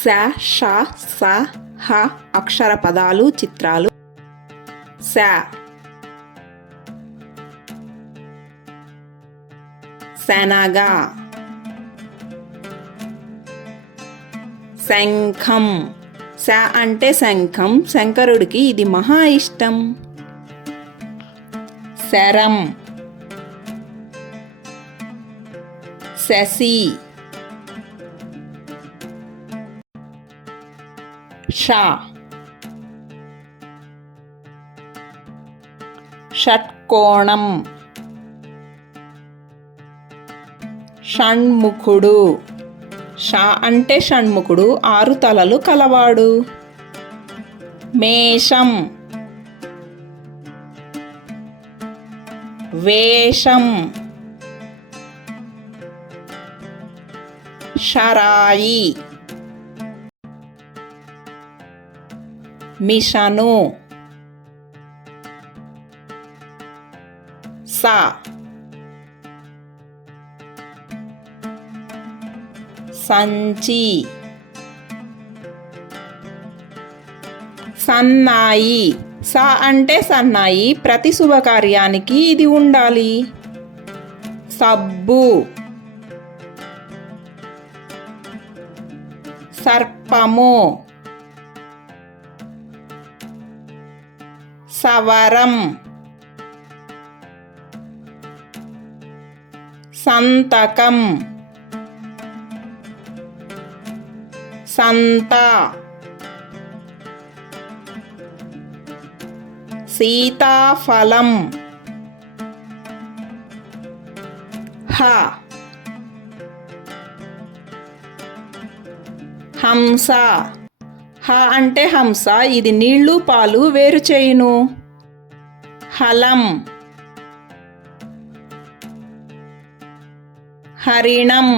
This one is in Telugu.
స ష స హ అక్షర పదాలు చిత్రాలు. స శనగ. శంఖం. శ అంటే శంఖం, శంకరుడికి ఇది మహా ఇష్టం. శరం. శశి. ష షట్కోణం. షణ్ముఖుడు. ష అంటే షణ్ముఖుడు, 6 తలలు కలవాడు. మేషం. వేషం. షరాయి. మిషను. స సంచి. సన్నాయి. స అంటే సన్నాయి, ప్రతి శుభకార్యానికి ఇది ఉండాలి. సబ్బు. సర్పము. సవరం. సంతకం. సంత. సీతాఫలం. హ హంస. హ అంటే హంస, ఇది నీళ్లు పాలు వేరు చేయును. హలం. హరిణం.